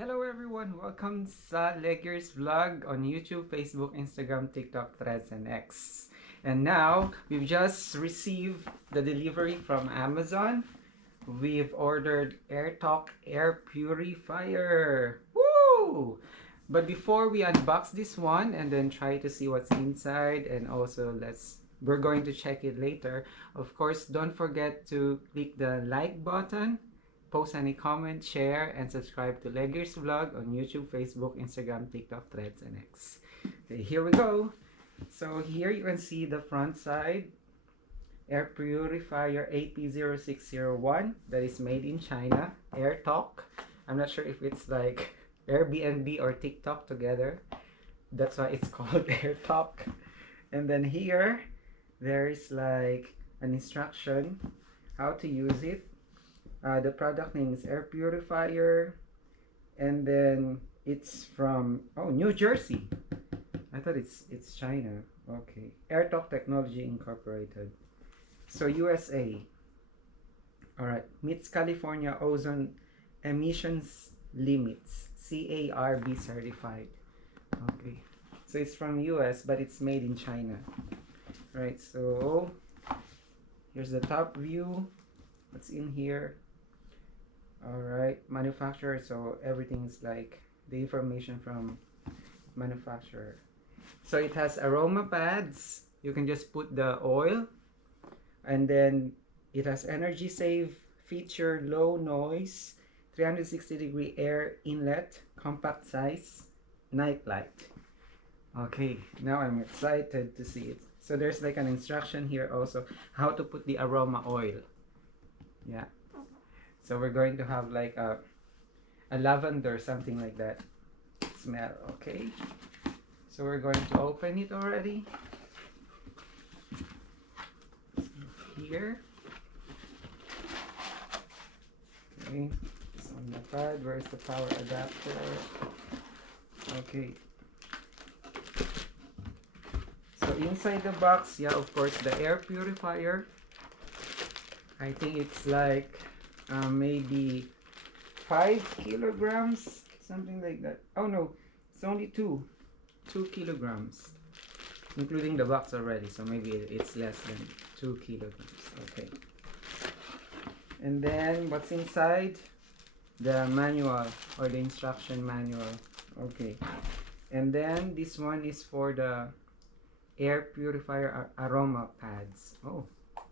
Hello everyone! Welcome sa Leggers Vlog on YouTube, Facebook, Instagram, TikTok, Threads, and X. And now, we've just received the delivery from Amazon. We've ordered AirTalk Air Purifier. Woo! But before we unbox this one and then try to see what's inside, and also we're going to check it later. Of course, don't forget to click the like button, post any comment, share, and subscribe to Leggers Vlog on YouTube, Facebook, Instagram, TikTok, Threads, and X. Okay, here we go. So here you can see the front side. Air Purifier AP0601 that is made in China. AirTalk. I'm not sure if it's like Airbnb or TikTok together. That's why it's called AirTalk. And then here, there is like an instruction how to use it. The product name is Air Purifier, and then it's from New Jersey. I thought it's China. Okay, AirTalk Technology Incorporated. So USA. All right, meets California ozone emissions limits, CARB certified. Okay, so it's from US, but it's made in China. All right, so here's the top view. What's in here? Alright, manufacturer, so everything's like the information from manufacturer. So it has aroma pads. You can just put the oil, and then it has energy save feature, low noise, 360-degree air inlet, compact size, night light. Okay, now I'm excited to see it. So there's like an instruction here also how to put the aroma oil. Yeah. So we're going to have like a lavender, something like that smell. Okay, so we're going to open it already. Here. Okay, it's on the pad. Where's the power adapter? Okay. So inside the box, yeah, of course, the air purifier. I think it's like maybe 5 kilograms, something like that. Oh no, it's only 2 kilograms, including the box already, so maybe it's less than 2 kilograms. Okay, and then what's inside? The manual, or the instruction manual. Okay, and then this one is for the air purifier aroma pads. Oh,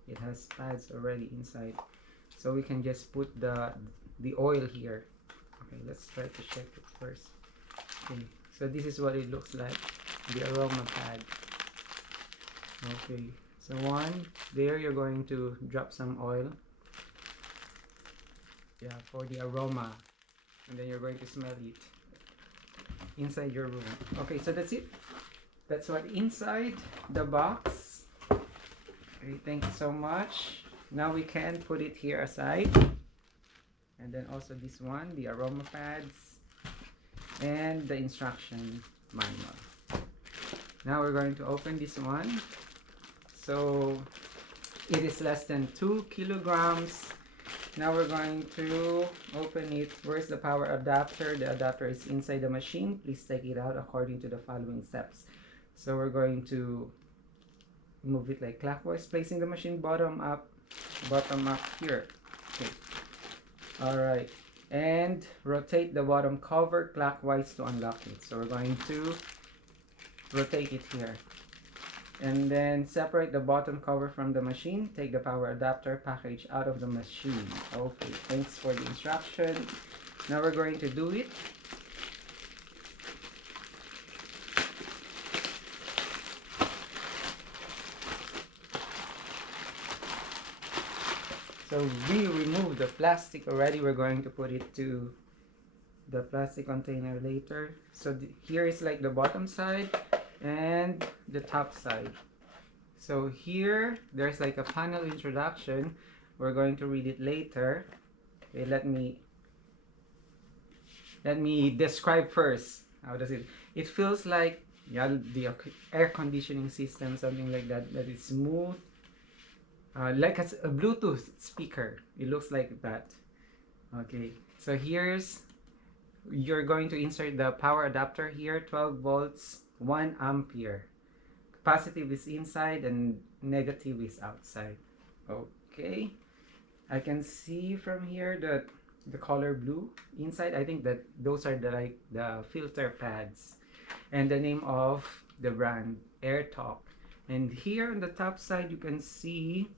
it has pads already inside. So we can just put the oil here. Okay, let's try to check it first. Okay, so this is what it looks like, the aroma pad. Okay, so there you're going to drop some oil. Yeah, for the aroma, and then you're going to smell it inside your room. Okay, so that's it. That's what inside the box. Okay, thank you so much. Now we can put it here aside, and then also this one, the aroma pads, and the instruction manual. Now we're going to open this one. So it is less than 2 kilograms. Now we're going to open it. Where's the power adapter? The adapter is inside the machine. Please take it out according to the following steps. So we're going to move it like clockwise, placing the machine bottom up here. Okay, all right, and rotate the bottom cover clockwise to unlock it. So we're going to rotate it here, and then separate the bottom cover from the machine. Take the power adapter package out of the machine. Okay, thanks for the instruction. Now we're going to do it. So we removed the plastic already. We're going to put it to the plastic container later. So here is like the bottom side and the top side. So here there's like a panel introduction. We're going to read it later. Okay, let me describe first. How does it? It feels like, yeah, the air conditioning system, something like that. That is smooth. Like a Bluetooth speaker. It looks like that. Okay, so here's you're going to insert the power adapter here, 12 volts, 1 ampere. Positive is inside and negative is outside. Okay, I can see from here that the color blue inside, I think that those are the like the filter pads, and the name of the brand, AirTalk. And here on the top side you can see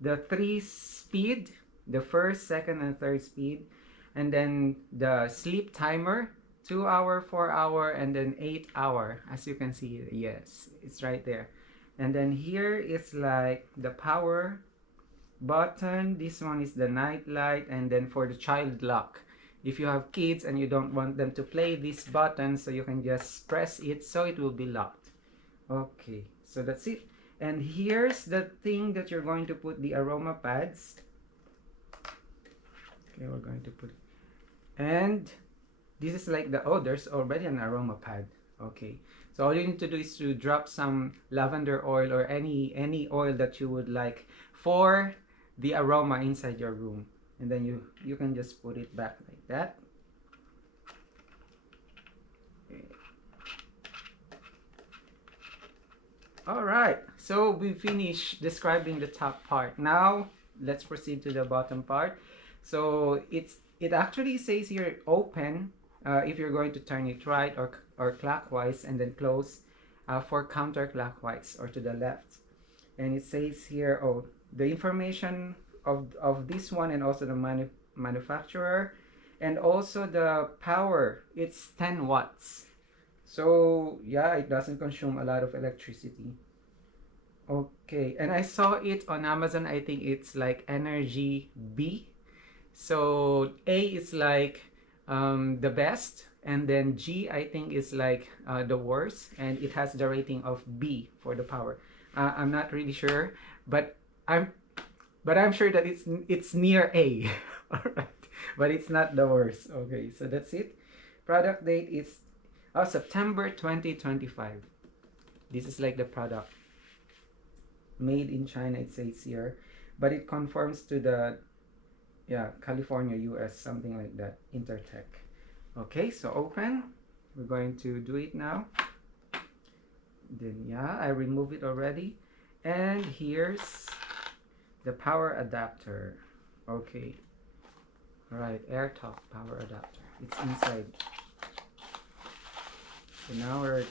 the 3 speed, the first, second, and third speed, and then the sleep timer, 2 hour, 4 hour, and then 8 hour. As you can see, yes, it's right there. And then here is like the power button. This one is the night light, and then for the child lock, if you have kids and you don't want them to play this button, so you can just press it so it will be locked. Okay, so that's it. And here's the thing that you're going to put the aroma pads. Okay, we're going to put it. And this is like the, oh, there's already an aroma pad. Okay, so all you need to do is to drop some lavender oil or any oil that you would like for the aroma inside your room, and then you can just put it back like that. Okay. All right, so we finished describing the top part. Now let's proceed to the bottom part. So it actually says here open if you're going to turn it right or clockwise, and then close for counterclockwise or to the left. And it says here, oh, the information of this one, and also the manufacturer, and also the power. It's 10 watts. So yeah, it doesn't consume a lot of electricity. Okay, and I saw it on Amazon. I think it's like Energy B. So A is like the best, and then G I think is like the worst, and it has the rating of B for the power. I'm not really sure, but I'm sure that it's near A. All right, but it's not the worst. Okay, so that's it. Product date is September 2025. This is like the product. Made in China, it says here, but it conforms to the California, US, something like that, Intertech. Okay, so open. We're going to do it now. Then yeah, I remove it already. And here's the power adapter. Okay. All right, AirTalk power adapter. It's inside. So now we're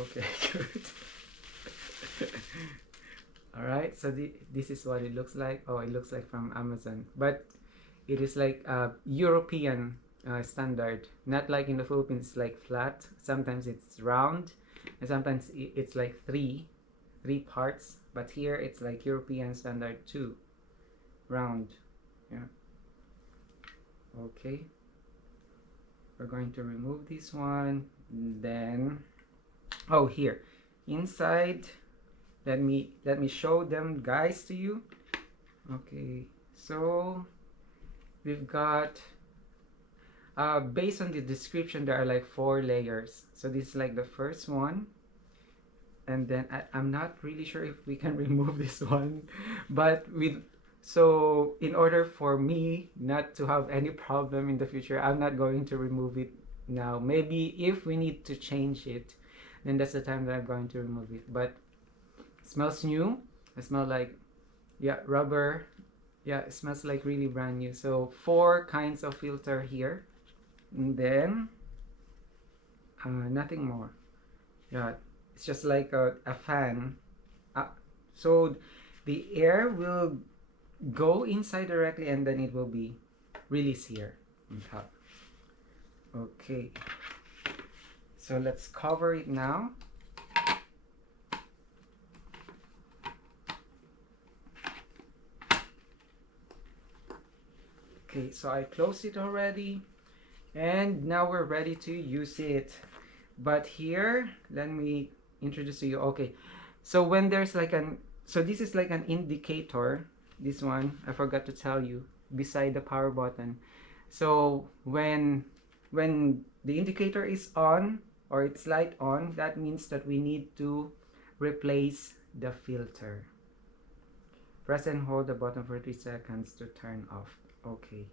okay. Good. All right, so this is what it looks like. Oh, it looks like from Amazon, but it is like European standard, not like in the Philippines. It's like flat, sometimes it's round, and sometimes it's like three parts, but here it's like European standard too, round. Yeah. Okay, we're going to remove this one. Then oh, here inside, let me show them guys to you. Okay, so we've got based on the description, there are like 4 layers. So this is like the first one, and then I'm not really sure if we can remove this one, but so in order for me not to have any problem in the future, I'm not going to remove it now. Maybe if we need to change it, then that's the time that I'm going to remove it. But it smells new. It smells like, yeah, rubber. Yeah, it smells like really brand new. So 4 kinds of filter here, and then nothing more. Yeah, it's just like a fan. So the air will go inside directly, and then it will be released here on top. Okay, so let's cover it now. Okay, so I closed it already, and now we're ready to use it. But here, let me introduce to you. Okay, so when there's like so this is like an indicator. This one, I forgot to tell you, beside the power button. So when the indicator is on, or it's light on, that means that we need to replace the filter. Press and hold the button for 3 seconds to turn off. Okay.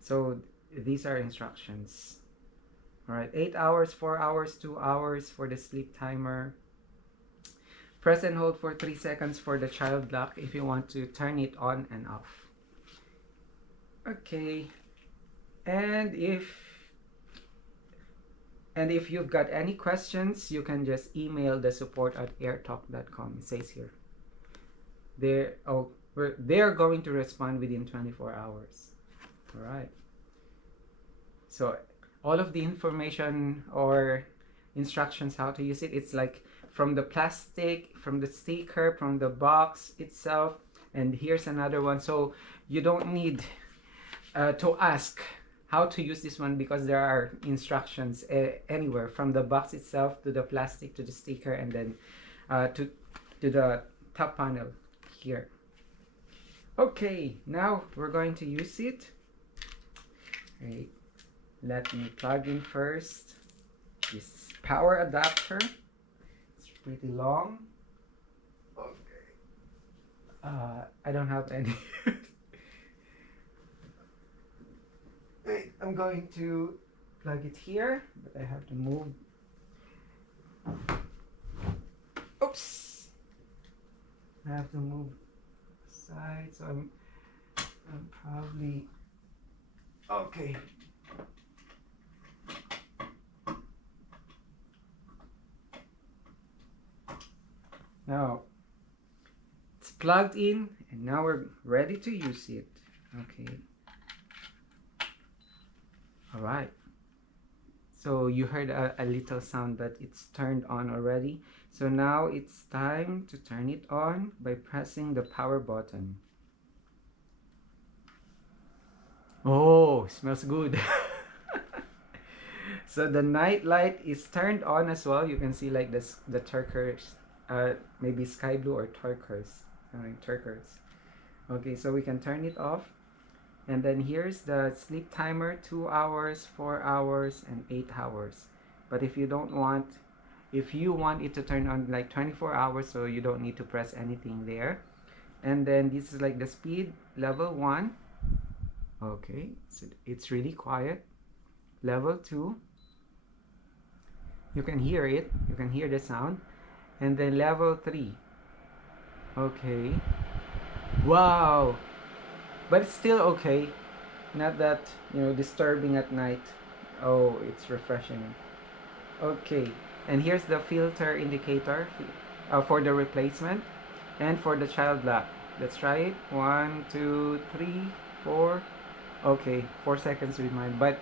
So these are instructions. All right, 8 hours, 4 hours, 2 hours for the sleep timer. Press and hold for 3 seconds for the child lock if you want to turn it on and off. Okay, and if you've got any questions, you can just email the support@airtalk.com. It says here. They're going to respond within 24 hours. All right. So all of the information or instructions how to use it, it's like from the plastic, from the sticker, from the box itself, and here's another one. So you don't need to ask how to use this one because there are instructions anywhere from the box itself to the plastic to the sticker and then to the top panel here. Okay, now we're going to use it. Right. Let me plug in first this power adapter. It's pretty long. Okay. I don't have any. Wait, I'm going to plug it here, but I have to move. Oops! I have to move aside, so I'm probably okay. Now it's plugged in, and now we're ready to use it. Okay. All right. So you heard a little sound that it's turned on already. So now it's time to turn it on by pressing the power button. Oh, smells good. So the night light is turned on as well. You can see like this, the turquoise, maybe sky blue or turquoise. Turquoise. Okay, so we can turn it off. And then here's the sleep timer, 2 hours, 4 hours, and 8 hours. But if you want it to turn on like 24 hours, so you don't need to press anything there. And then this is like the speed, level 1. Okay, so it's really quiet. Level 2. You can hear it. You can hear the sound. And then level 3. Okay. Wow. But it's still okay. Not that, disturbing at night. Oh, it's refreshing. Okay. And here's the filter indicator for the replacement and for the child lock. Let's try it. 1, 2, 3, 4. Okay, 4 seconds with mine. But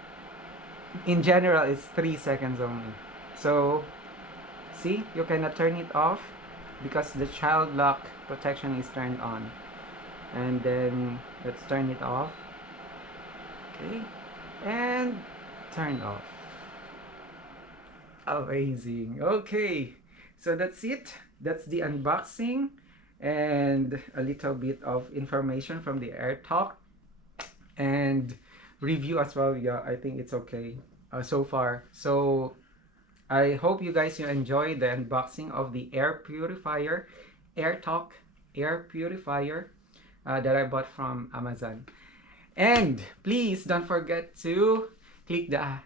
in general, it's 3 seconds only. So, see, you cannot turn it off because the child lock protection is turned on. And then let's turn it off. Okay, and turn off. Amazing. Okay, so that's it. That's the unboxing and a little bit of information from the AirTalk and review as well. Yeah, I think it's okay so far. So I hope you guys enjoy the unboxing of the air purifier, AirTalk air purifier that I bought from Amazon. And please don't forget to click the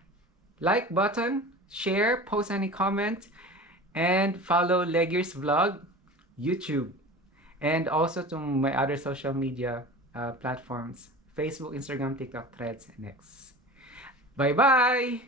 like button, share, post any comment, and follow Leggears Vlog YouTube, and also to my other social media platforms: Facebook, Instagram, TikTok, Threads, and X. Bye bye.